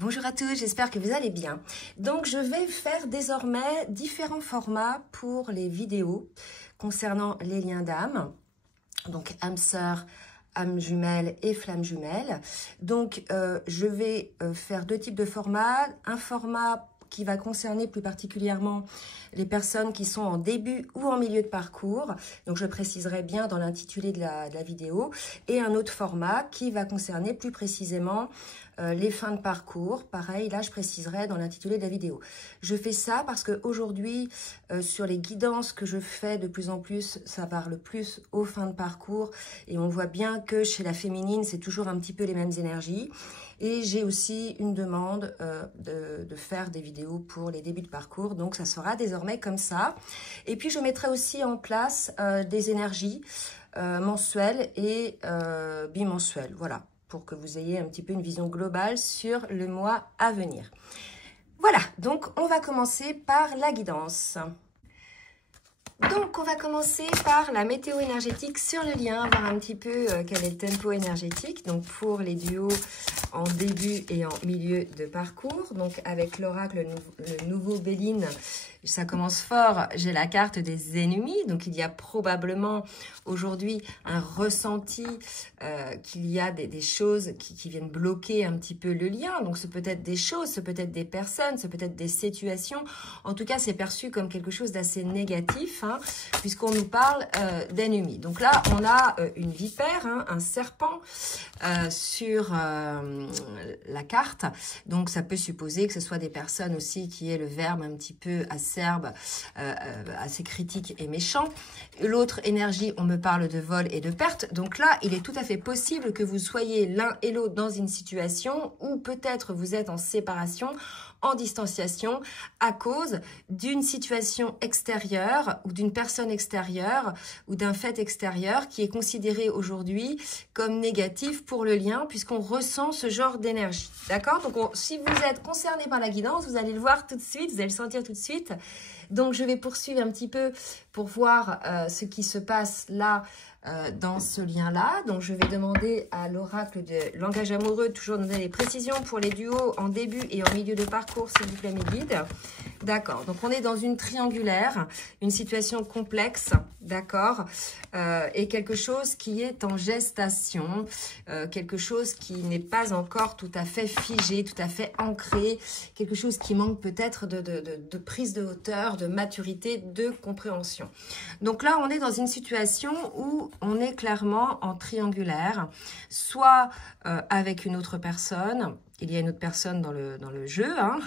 Bonjour à tous, j'espère que vous allez bien. Donc je vais faire désormais différents formats pour les vidéos concernant les liens d'âme. Donc âme sœur, âme jumelle et flamme jumelle. Donc je vais faire deux types de formats. Un format qui va concerner plus particulièrement les personnes qui sont en début ou en milieu de parcours. Donc, je préciserai bien dans l'intitulé de la vidéo. Et un autre format qui va concerner plus précisément les fins de parcours. Pareil, là, je préciserai dans l'intitulé de la vidéo. Je fais ça parce qu'aujourd'hui, sur les guidances que je fais de plus en plus, ça parle plus aux fins de parcours. Et on voit bien que chez la féminine, c'est toujours un petit peu les mêmes énergies. Et j'ai aussi une demande de faire des vidéos pour les débuts de parcours. Donc, ça sera désormais comme ça. Et puis, je mettrai aussi en place des énergies mensuelles et bimensuelles. Voilà, pour que vous ayez un petit peu une vision globale sur le mois à venir. Voilà, donc on va commencer par la guidance. Donc, on va commencer par la météo énergétique sur le lien, voir un petit peu quel est le tempo énergétique. Donc, pour les duos en début et en milieu de parcours. Donc, avec l'oracle, le nouveau Béline, ça commence fort. J'ai la carte des ennemis. Donc, il y a probablement aujourd'hui un ressenti qu'il y a des choses qui viennent bloquer un petit peu le lien. Donc, c'est peut-être des choses, c'est peut-être des personnes, c'est peut-être des situations. En tout cas, c'est perçu comme quelque chose d'assez négatif, hein, puisqu'on nous parle d'ennemis. Donc là, on a une vipère, hein, un serpent sur la carte. Donc, ça peut supposer que ce soit des personnes aussi qui aient le verbe un petit peu acerbe, assez critique et méchant. L'autre énergie, on me parle de vol et de perte. Donc là, il est tout à fait possible que vous soyez l'un et l'autre dans une situation où peut-être vous êtes en séparation, en distanciation à cause d'une situation extérieure ou d'une personne extérieure ou d'un fait extérieur qui est considéré aujourd'hui comme négatif pour le lien puisqu'on ressent ce genre d'énergie. D'accord? Donc, si vous êtes concerné par la guidance, vous allez le voir tout de suite, vous allez le sentir tout de suite. Donc, je vais poursuivre un petit peu pour voir ce qui se passe là dans ce lien-là. Donc, je vais demander à l'oracle de langage amoureux, toujours donner les précisions pour les duos en début et en milieu de parcours, s'il vous plaît, mes guides. D'accord. Donc, on est dans une triangulaire, une situation complexe, d'accord, et quelque chose qui est en gestation, quelque chose qui n'est pas encore tout à fait figé, tout à fait ancré, quelque chose qui manque peut-être de prise de hauteur, de maturité, de compréhension. Donc là, on est dans une situation où on est clairement en triangulaire, soit avec une autre personne, il y a une autre personne dans le jeu, hein,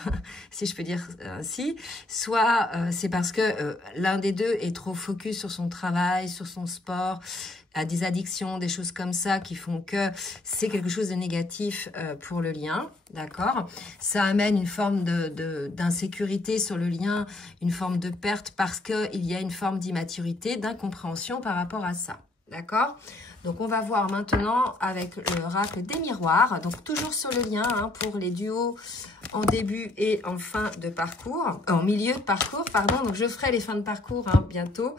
si je peux dire ainsi, soit c'est parce que l'un des deux est trop focus sur son travail, sur son sport, a des addictions, des choses comme ça qui font que c'est quelque chose de négatif pour le lien, d'accord? Ça amène une forme d'insécurité sur le lien, une forme de perte parce qu'il y a une forme d'immaturité, d'incompréhension par rapport à ça, d'accord? Donc, on va voir maintenant avec l'oracle des miroirs. Donc, toujours sur le lien hein, pour les duos en début et en fin de parcours, en milieu de parcours, pardon. Donc, je ferai les fins de parcours hein, bientôt.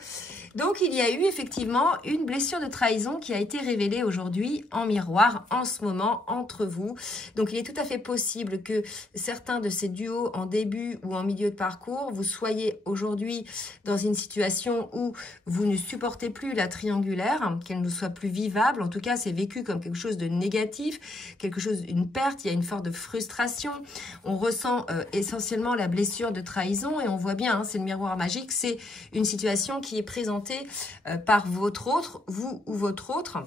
Donc, il y a eu effectivement une blessure de trahison qui a été révélée aujourd'hui en miroir, en ce moment, entre vous. Donc, il est tout à fait possible que certains de ces duos en début ou en milieu de parcours, vous soyez aujourd'hui dans une situation où vous ne supportez plus la triangulaire, qu'elle ne soit plus vivable. En tout cas, c'est vécu comme quelque chose de négatif, quelque chose, une perte, il y a une forme de frustration. On ressent essentiellement la blessure de trahison et on voit bien, hein, c'est le miroir magique, c'est une situation qui est présentée par votre autre, vous ou votre autre,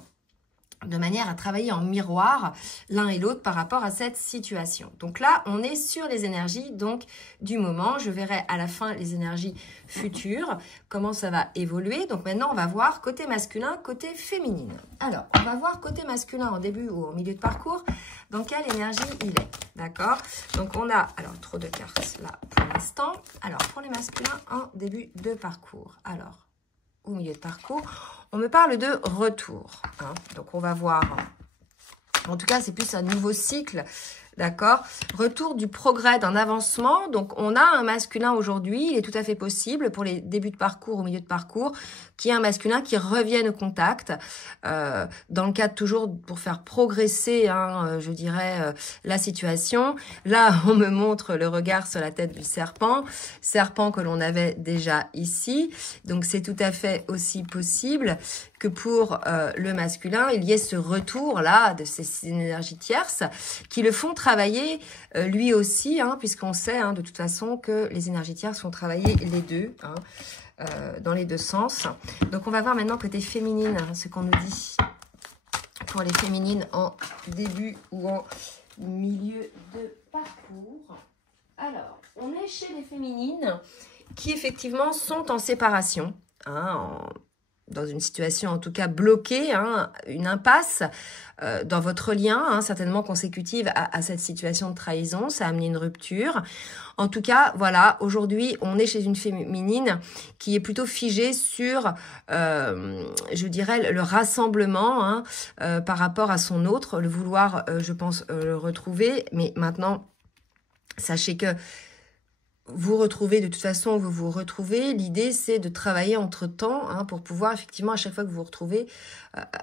de manière à travailler en miroir l'un et l'autre par rapport à cette situation. Donc là, on est sur les énergies donc du moment. Je verrai à la fin les énergies futures, comment ça va évoluer. Donc maintenant, on va voir côté masculin, côté féminine. Alors, on va voir côté masculin en début ou en milieu de parcours, dans quelle énergie il est. D'accord? Donc on a, alors trop de cartes là pour l'instant. Alors, pour les masculins en début de parcours. Alors, au milieu de parcours, on me parle de retour. Hein. Donc, on va voir. En tout cas, c'est plus un nouveau cycle D'accord? Retour du progrès, d'un avancement. Donc, on a un masculin aujourd'hui. Il est tout à fait possible pour les débuts de parcours, au milieu de parcours, qu'il y ait un masculin qui revienne au contact. Dans le cadre toujours pour faire progresser, hein, je dirais, la situation. Là, on me montre le regard sur la tête du serpent. Serpent que l'on avait déjà ici. Donc, c'est tout à fait aussi possible que pour le masculin, il y ait ce retour-là de ces énergies tierces qui le font travailler lui aussi, hein, puisqu'on sait de toute façon que les énergies tierces font travailler les deux, hein, dans les deux sens. Donc, on va voir maintenant côté féminine, hein, ce qu'on nous dit pour les féminines en début ou en milieu de parcours. Alors, on est chez les féminines qui effectivement sont en séparation, hein, dans une situation en tout cas bloquée, hein, une impasse dans votre lien, hein, certainement consécutive à cette situation de trahison. Ça a amené une rupture. En tout cas, voilà, aujourd'hui, on est chez une féminine qui est plutôt figée sur, je dirais, le rassemblement, hein, par rapport à son autre, le vouloir, je pense, le retrouver. Mais maintenant, sachez que vous retrouvez, de toute façon, vous vous retrouvez. L'idée, c'est de travailler entre-temps, hein, pour pouvoir, effectivement, à chaque fois que vous vous retrouvez,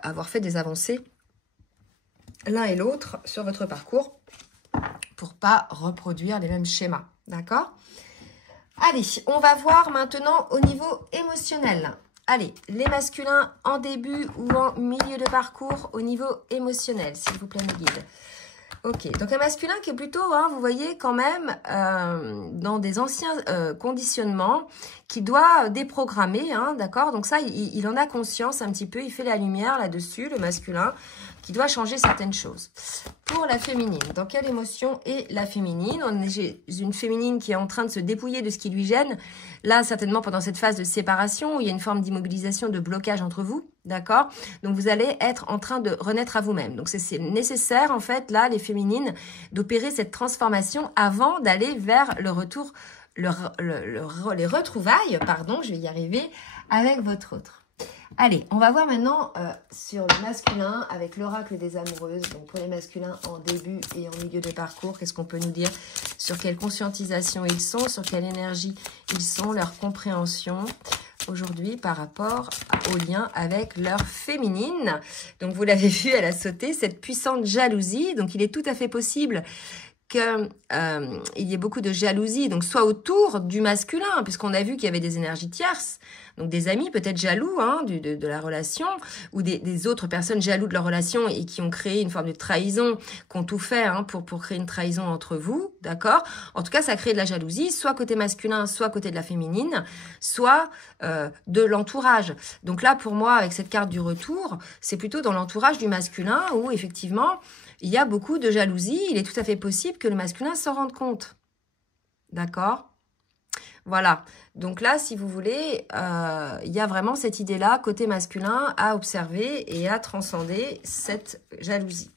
avoir fait des avancées l'un et l'autre sur votre parcours pour pas reproduire les mêmes schémas. D'accord? Allez, on va voir maintenant au niveau émotionnel. Allez, les masculins en début ou en milieu de parcours au niveau émotionnel, s'il vous plaît, mes guides. Ok, donc un masculin qui est plutôt, hein, vous voyez, quand même, dans des anciens conditionnements, qui doit déprogrammer, hein, d'accord? Donc ça, il en a conscience un petit peu, il fait la lumière là-dessus, le masculin, qui doit changer certaines choses. Pour la féminine, dans quelle émotion est la féminine? On est chez une féminine qui est en train de se dépouiller de ce qui lui gêne. Là, certainement pendant cette phase de séparation, où il y a une forme d'immobilisation, de blocage entre vous, d'accord? Donc, vous allez être en train de renaître à vous-même. Donc, c'est nécessaire, en fait, là, les féminines, d'opérer cette transformation avant d'aller vers le retour, les retrouvailles, pardon, je vais y arriver, avec votre autre. Allez, on va voir maintenant sur le masculin avec l'oracle des amoureuses. Donc pour les masculins en début et en milieu de parcours, qu'est-ce qu'on peut nous dire sur quelle conscientisation ils sont, sur quelle énergie ils sont, leur compréhension aujourd'hui par rapport au lien avec leur féminine. Donc vous l'avez vu, elle a sauté, cette puissante jalousie. Donc il est tout à fait possible qu'il y ait beaucoup de jalousie, donc soit autour du masculin, puisqu'on a vu qu'il y avait des énergies tierces, donc des amis peut-être jaloux, hein, de la relation, ou des autres personnes jaloux de leur relation et qui ont créé une forme de trahison, qui ont tout fait, hein, pour créer une trahison entre vous, d'accord? En tout cas, ça crée de la jalousie, soit côté masculin, soit côté de la féminine, soit de l'entourage. Donc là, pour moi, avec cette carte du retour, c'est plutôt dans l'entourage du masculin où, effectivement, il y a beaucoup de jalousie. Il est tout à fait possible que le masculin s'en rende compte. D'accord? Voilà. Donc là, si vous voulez, il y a vraiment cette idée-là, côté masculin, à observer et à transcender cette jalousie.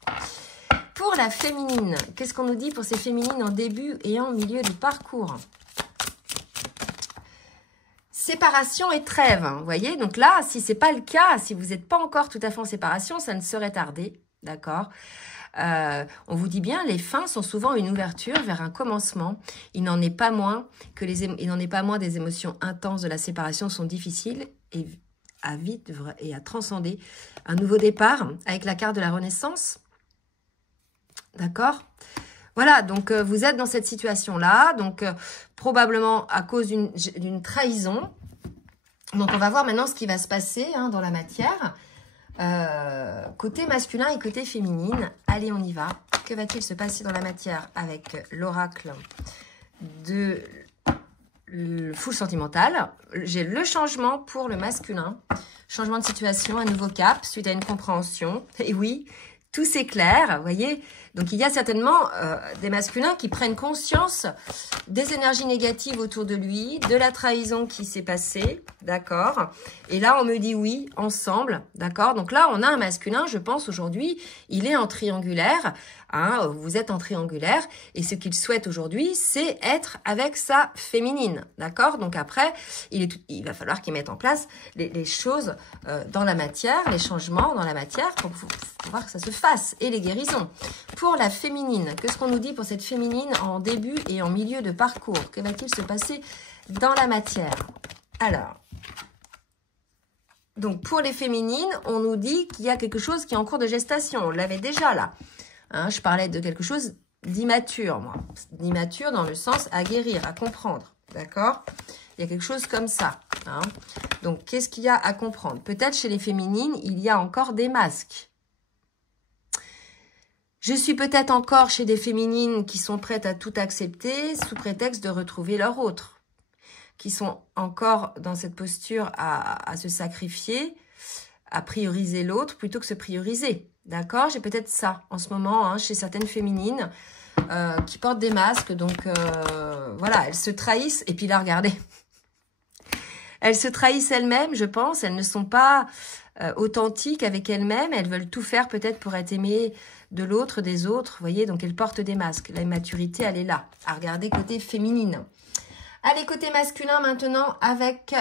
Pour la féminine, qu'est-ce qu'on nous dit pour ces féminines en début et en milieu du parcours? Séparation et trêve, hein, vous voyez? Donc là, si ce n'est pas le cas, si vous n'êtes pas encore tout à fait en séparation, ça ne serait tardé. D'accord? On vous dit bien, les fins sont souvent une ouverture vers un commencement. Il n'en est pas moins des émotions intenses de la séparation sont difficiles et à vivre et à transcender un nouveau départ avec la carte de la Renaissance. D'accord? Voilà, donc vous êtes dans cette situation-là, donc probablement à cause d'une trahison. Donc on va voir maintenant ce qui va se passer, hein, dans la matière. Côté masculin et côté féminine. Allez, on y va. Que va-t-il se passer dans la matière avec l'oracle de Foule sentimentale? J'ai le changement pour le masculin. Changement de situation, un nouveau cap suite à une compréhension. Et oui, tout s'éclaire, vous voyez. Donc, il y a certainement des masculins qui prennent conscience des énergies négatives autour de lui, de la trahison qui s'est passée, d'accord? Et là, on me dit oui, ensemble, d'accord? Donc là, on a un masculin, je pense, aujourd'hui, il est en triangulaire, hein, vous êtes en triangulaire, et ce qu'il souhaite aujourd'hui, c'est être avec sa féminine, d'accord? Donc après, il va falloir qu'il mette en place les choses dans la matière, les changements dans la matière, pour voir que ça se face et les guérisons. Pour la féminine, qu'est-ce qu'on nous dit pour cette féminine en début et en milieu de parcours? Que va-t-il se passer dans la matière? Alors, donc pour les féminines, on nous dit qu'il y a quelque chose qui est en cours de gestation. On l'avait déjà là. Hein, je parlais de quelque chose d'immature, moi. D'immature dans le sens à guérir, à comprendre. D'accord? Il y a quelque chose comme ça. Hein. Donc, qu'est-ce qu'il y a à comprendre? Peut-être chez les féminines, il y a encore des masques. Je suis peut-être encore chez des féminines qui sont prêtes à tout accepter sous prétexte de retrouver leur autre. Qui sont encore dans cette posture à se sacrifier, à prioriser l'autre plutôt que se prioriser. D'accord? J'ai peut-être ça en ce moment hein, chez certaines féminines qui portent des masques. Donc, voilà, elles se trahissent. Et puis là, regardez. Elles se trahissent elles-mêmes, je pense. Elles ne sont pas authentiques avec elles-mêmes. Elles veulent tout faire peut-être pour être aimées de l'autre, des autres. Vous voyez, donc elles portent des masques. La immaturité, elle est là. À regarder côté féminine. Allez, côté masculin maintenant avec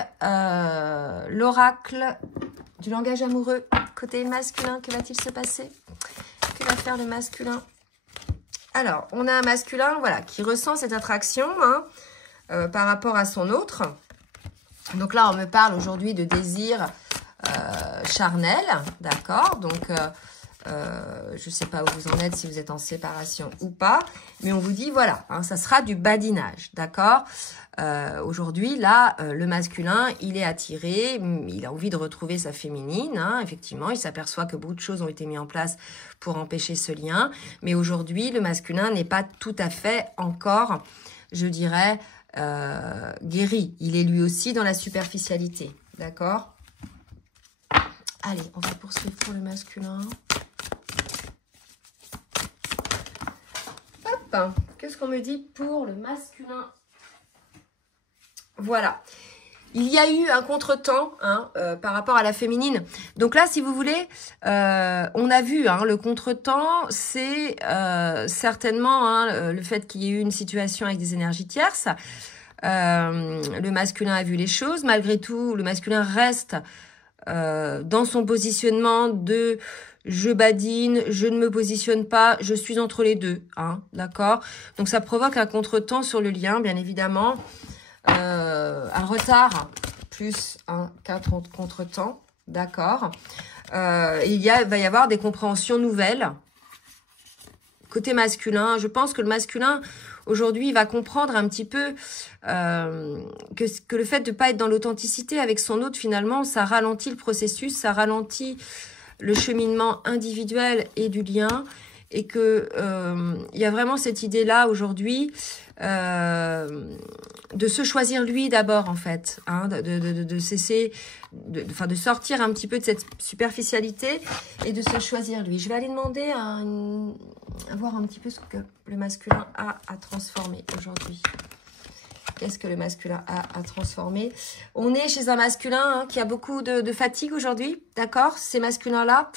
l'oracle du langage amoureux. Côté masculin, que va-t-il se passer? Que va faire le masculin? Alors, on a un masculin voilà, qui ressent cette attraction hein, par rapport à son autre. Donc là, on me parle aujourd'hui de désir charnel, d'accord? Donc, je ne sais pas où vous en êtes, si vous êtes en séparation ou pas. Mais on vous dit, voilà, hein, ça sera du badinage, d'accord? Aujourd'hui, là, le masculin, il est attiré, il a envie de retrouver sa féminine. Hein, effectivement, il s'aperçoit que beaucoup de choses ont été mises en place pour empêcher ce lien. Mais aujourd'hui, le masculin n'est pas tout à fait encore, je dirais, guéri. Il est lui aussi dans la superficialité, d'accord? Allez, on va poursuivre pour le masculin. Hop, qu'est-ce qu'on me dit pour le masculin? Voilà. Il y a eu un contretemps hein, par rapport à la féminine. Donc là, si vous voulez, on a vu hein, le contretemps, c'est certainement hein, le fait qu'il y ait eu une situation avec des énergies tierces. Le masculin a vu les choses. Malgré tout, le masculin reste dans son positionnement de je badine, je ne me positionne pas, je suis entre les deux. Hein, d'accord? Donc ça provoque un contretemps sur le lien, bien évidemment. Un retard plus un contretemps, d'accord. Va y avoir des compréhensions nouvelles. Côté masculin, je pense que le masculin, aujourd'hui, va comprendre un petit peu que le fait de ne pas être dans l'authenticité avec son autre, finalement, ça ralentit le processus, ça ralentit le cheminement individuel et du lien. Et que il y a vraiment cette idée-là aujourd'hui de se choisir lui d'abord en fait, hein, de cesser, de sortir un petit peu de cette superficialité et de se choisir lui. Je vais aller demander à voir un petit peu ce que le masculin a à transformer aujourd'hui. Qu'est-ce que le masculin a à transformer? On est chez un masculin hein, qui a beaucoup de fatigue aujourd'hui, d'accord? Ces masculins-là,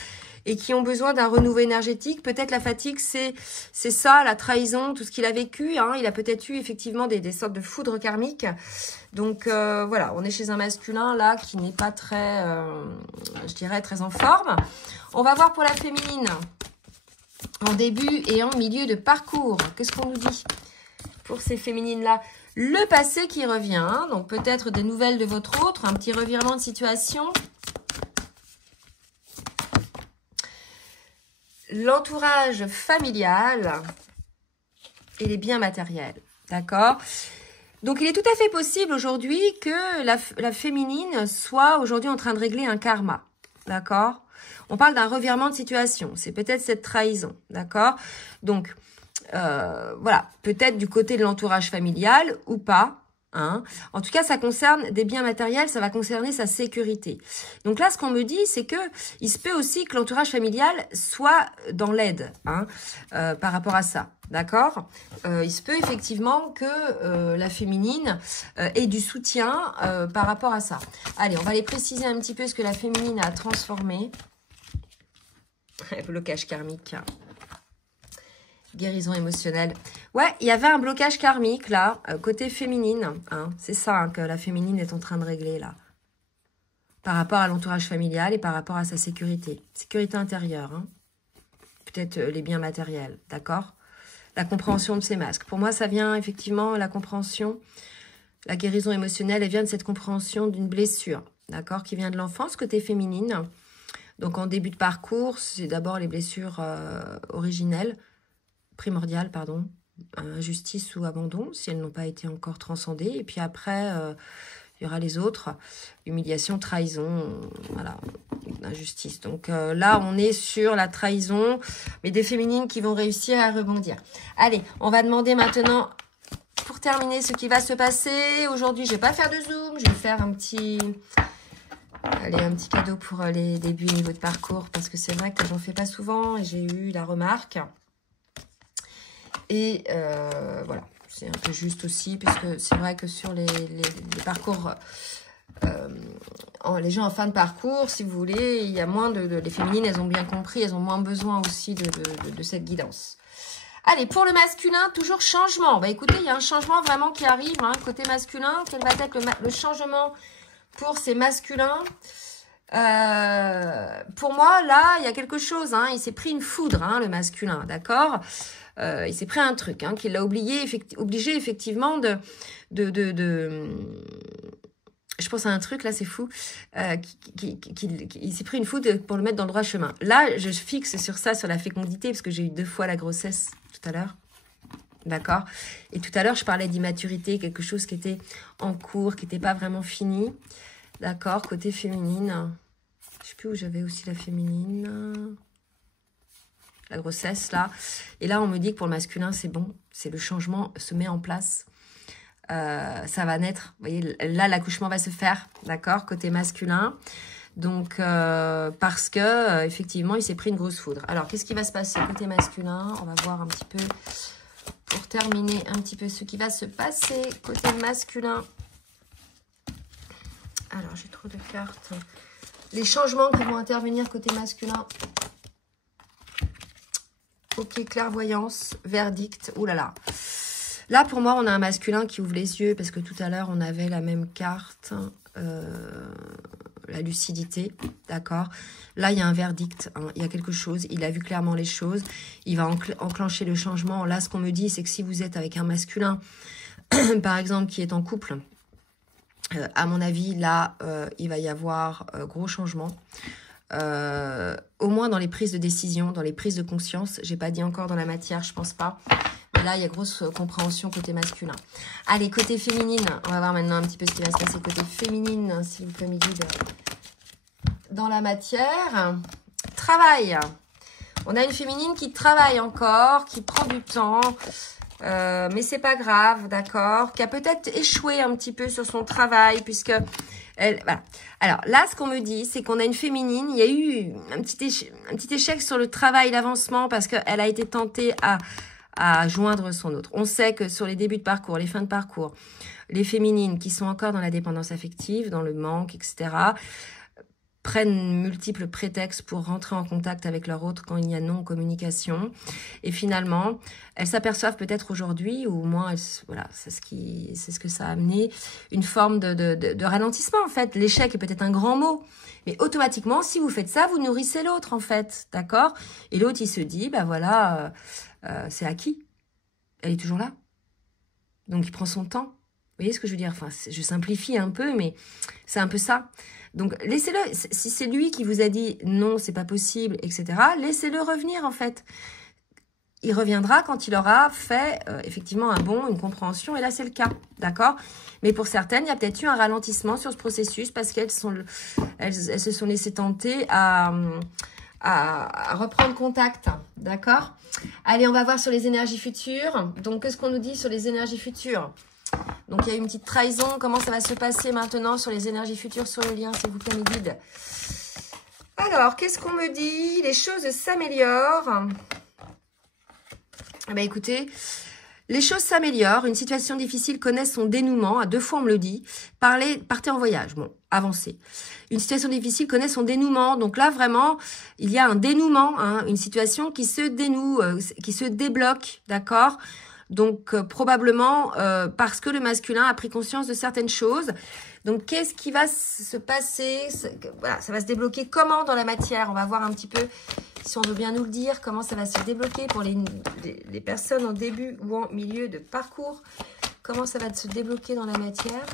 et qui ont besoin d'un renouveau énergétique. Peut-être la fatigue, c'est ça, la trahison, tout ce qu'il a vécu. Hein. Il a peut-être eu effectivement des sortes de foudres karmiques. Donc voilà, on est chez un masculin là qui n'est pas très, je dirais, très en forme. On va voir pour la féminine, en début et en milieu de parcours. Qu'est-ce qu'on nous dit pour ces féminines-là? Le passé qui revient, hein. Donc peut-être des nouvelles de votre autre, un petit revirement de situation. L'entourage familial et les biens matériels, d'accord? Donc, il est tout à fait possible aujourd'hui que la féminine soit aujourd'hui en train de régler un karma, d'accord? On parle d'un revirement de situation, c'est peut-être cette trahison, d'accord? Donc, voilà, peut-être du côté de l'entourage familial ou pas. Hein. En tout cas, ça concerne des biens matériels, ça va concerner sa sécurité. Donc là, ce qu'on me dit, c'est que il se peut aussi que l'entourage familial soit dans l'aide hein, par rapport à ça. D'accord? Il se peut effectivement que la féminine ait du soutien par rapport à ça. Allez, on va aller préciser un petit peu ce que la féminine a transformé. Blocage karmique. Guérison émotionnelle. Ouais, il y avait un blocage karmique, là, côté féminine. Hein. C'est ça hein, que la féminine est en train de régler, là. Par rapport à l'entourage familial et par rapport à sa sécurité. Sécurité intérieure. Hein. peut-être les biens matériels, d'accord? La compréhension de ces masques. Pour moi, ça vient effectivement, la compréhension, la guérison émotionnelle, elle vient de cette compréhension d'une blessure, d'accord? Qui vient de l'enfance, côté féminine. Donc, en début de parcours, c'est d'abord les blessures originelles, primordiales, pardon, injustice ou abandon, si elles n'ont pas été encore transcendées. Et puis après, il y aura les autres, humiliation, trahison, voilà, injustice. Donc là, on est sur la trahison, mais des féminines qui vont réussir à rebondir. Allez, on va demander maintenant, pour terminer, ce qui va se passer. Aujourd'hui, je ne vais pas faire de zoom, je vais faire un petit... Allez, un petit cadeau pour les débuts niveau de parcours, parce que c'est vrai que j'en fais pas souvent et j'ai eu la remarque. Et voilà, c'est un peu juste aussi, puisque c'est vrai que sur les parcours, les gens en fin de parcours, si vous voulez, il y a moins les féminines, elles ont bien compris, elles ont moins besoin aussi de cette guidance. Allez, pour le masculin, toujours changement. Bah écoutez, il y a un changement vraiment qui arrive, hein, côté masculin. Quel va être le changement pour ces masculins? Pour moi, là, il y a quelque chose, hein, il s'est pris une foudre, hein, le masculin, d'accord? Il s'est pris un truc, hein, qui l'a obligé effectivement je pense à un truc, là, c'est fou, il s'est pris une foudre pour le mettre dans le droit chemin. Là, je fixe sur ça, sur la fécondité, parce que j'ai eu 2 fois la grossesse tout à l'heure. D'accord? Et tout à l'heure, je parlais d'immaturité, quelque chose qui était en cours, qui n'était pas vraiment fini. D'accord? Côté féminine. Je ne sais plus où j'avais aussi la féminine. La grossesse, là. Et là, on me dit que pour le masculin, c'est bon. C'est le changement se met en place. Ça va naître. Vous voyez, là, l'accouchement va se faire. D'accord? Côté masculin. Donc, parce que, effectivement, il s'est pris une grosse foudre. Alors, qu'est-ce qui va se passer côté masculin? On va voir un petit peu, pour terminer un petit peu ce qui va se passer côté masculin. Alors, j'ai trop de cartes. Les changements qui vont intervenir côté masculin. Ok, clairvoyance, verdict. Ouh là là. Là, pour moi, on a un masculin qui ouvre les yeux, parce que tout à l'heure, on avait la même carte, la lucidité, d'accord? Là, il y a un verdict, hein, il y a quelque chose, il a vu clairement les choses, il va enclencher le changement. Là, ce qu'on me dit, c'est que si vous êtes avec un masculin, par exemple, qui est en couple, à mon avis, là, il va y avoir gros changement. Au moins dans les prises de décision, dans les prises de conscience. J'ai pas dit encore dans la matière, je pense pas. Mais là, il y a grosse compréhension côté masculin. Allez, côté féminine, on va voir maintenant un petit peu ce qui va se passer côté féminine, s'il vous plaît, mes guides. Dans la matière, travail. On a une féminine qui travaille encore, qui prend du temps, mais c'est pas grave, d'accord, qui a peut-être échoué un petit peu sur son travail, puisque... voilà. Alors là, ce qu'on me dit, c'est qu'on a une féminine, il y a eu un petit échec sur le travail, l'avancement, parce qu'elle a été tentée à joindre son autre. On sait que sur les débuts de parcours, les fins de parcours, les féminines qui sont encore dans la dépendance affective, dans le manque, etc., prennent multiples prétextes pour rentrer en contact avec leur autre quand il y a non-communication. Et finalement, elles s'aperçoivent peut-être aujourd'hui, ou au moins, voilà, c'est ce que ça a amené, une forme de ralentissement, en fait. L'échec est peut-être un grand mot, mais automatiquement, si vous faites ça, vous nourrissez l'autre, en fait, d'accord? Et l'autre, il se dit, bah voilà, c'est acquis. Elle est toujours là. Donc, il prend son temps. Vous voyez ce que je veux dire? Enfin, je simplifie un peu, mais c'est un peu ça. Donc, laissez-le, si c'est lui qui vous a dit non, c'est pas possible, etc., laissez-le revenir, en fait. Il reviendra quand il aura fait, effectivement, un bond, une compréhension, et là, c'est le cas, d'accord? Mais pour certaines, il y a peut-être eu un ralentissement sur ce processus parce qu'elles se sont laissées tenter à reprendre contact, d'accord? Allez, on va voir sur les énergies futures. Donc, qu'est-ce qu'on nous dit sur les énergies futures? Donc, il y a une petite trahison. Comment ça va se passer maintenant sur les énergies futures, sur le lien, s'il vous plaît, mes guides? Alors, qu'est-ce qu'on me dit? Les choses s'améliorent. Eh bien, écoutez, les choses s'améliorent. Une situation difficile connaît son dénouement. À 2 fois, on me le dit. Partez en voyage. Bon, avancez. Une situation difficile connaît son dénouement. Donc là, vraiment, il y a un dénouement, hein, une situation qui se dénoue, qui se débloque, d'accord? Donc, probablement parce que le masculin a pris conscience de certaines choses. Donc, qu'est-ce qui va se passer? Voilà, ça va se débloquer comment dans la matière? On va voir un petit peu si on veut bien nous le dire, comment ça va se débloquer pour les personnes en début ou en milieu de parcours. Comment ça va se débloquer dans la matière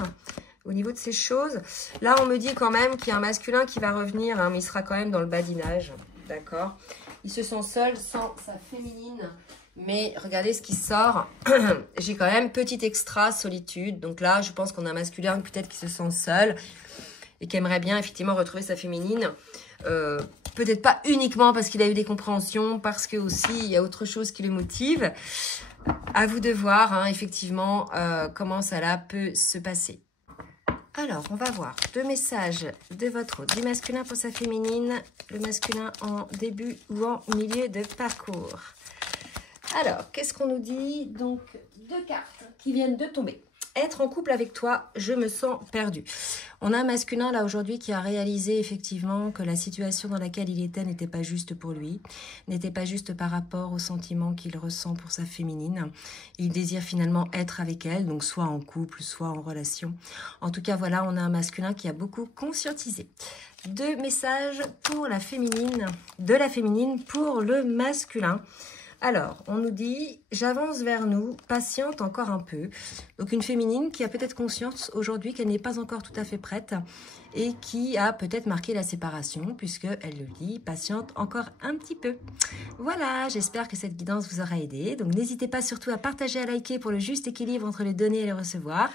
au niveau de ces choses. Là, on me dit quand même qu'il y a un masculin qui va revenir, hein, mais il sera quand même dans le badinage. D'accord? Il se sent seul sans sa féminine. Mais regardez ce qui sort. J'ai quand même petit extra solitude. Donc là, je pense qu'on a un masculin peut-être qui se sent seul et qui aimerait bien effectivement retrouver sa féminine. Peut-être pas uniquement parce qu'il a eu des compréhensions, parce que aussi il y a autre chose qui le motive. À vous de voir, hein, effectivement, comment ça là peut se passer. Alors, on va voir 2 messages de votre du masculin pour sa féminine, le masculin en début ou en milieu de parcours. Alors, qu'est-ce qu'on nous dit? Donc, 2 cartes qui viennent de tomber. Être en couple avec toi, je me sens perdu. On a un masculin là aujourd'hui qui a réalisé effectivement que la situation dans laquelle il était n'était pas juste pour lui, n'était pas juste par rapport aux sentiments qu'il ressent pour sa féminine. Il désire finalement être avec elle, donc soit en couple, soit en relation. En tout cas, voilà, on a un masculin qui a beaucoup conscientisé. 2 messages pour la féminine, de la féminine pour le masculin. Alors, on nous dit, j'avance vers nous, patiente encore un peu. Donc, une féminine qui a peut-être conscience aujourd'hui qu'elle n'est pas encore tout à fait prête et qui a peut-être marqué la séparation puisqu'elle le dit, patiente encore un petit peu. Voilà, j'espère que cette guidance vous aura aidé. Donc, n'hésitez pas surtout à partager, à liker pour le juste équilibre entre le donner et le recevoir.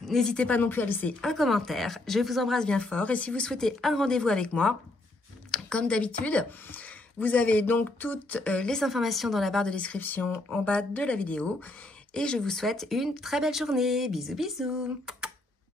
N'hésitez pas non plus à laisser un commentaire. Je vous embrasse bien fort et si vous souhaitez un rendez-vous avec moi, comme d'habitude, vous avez donc toutes les informations dans la barre de description en bas de la vidéo. Et je vous souhaite une très belle journée. Bisous, bisous.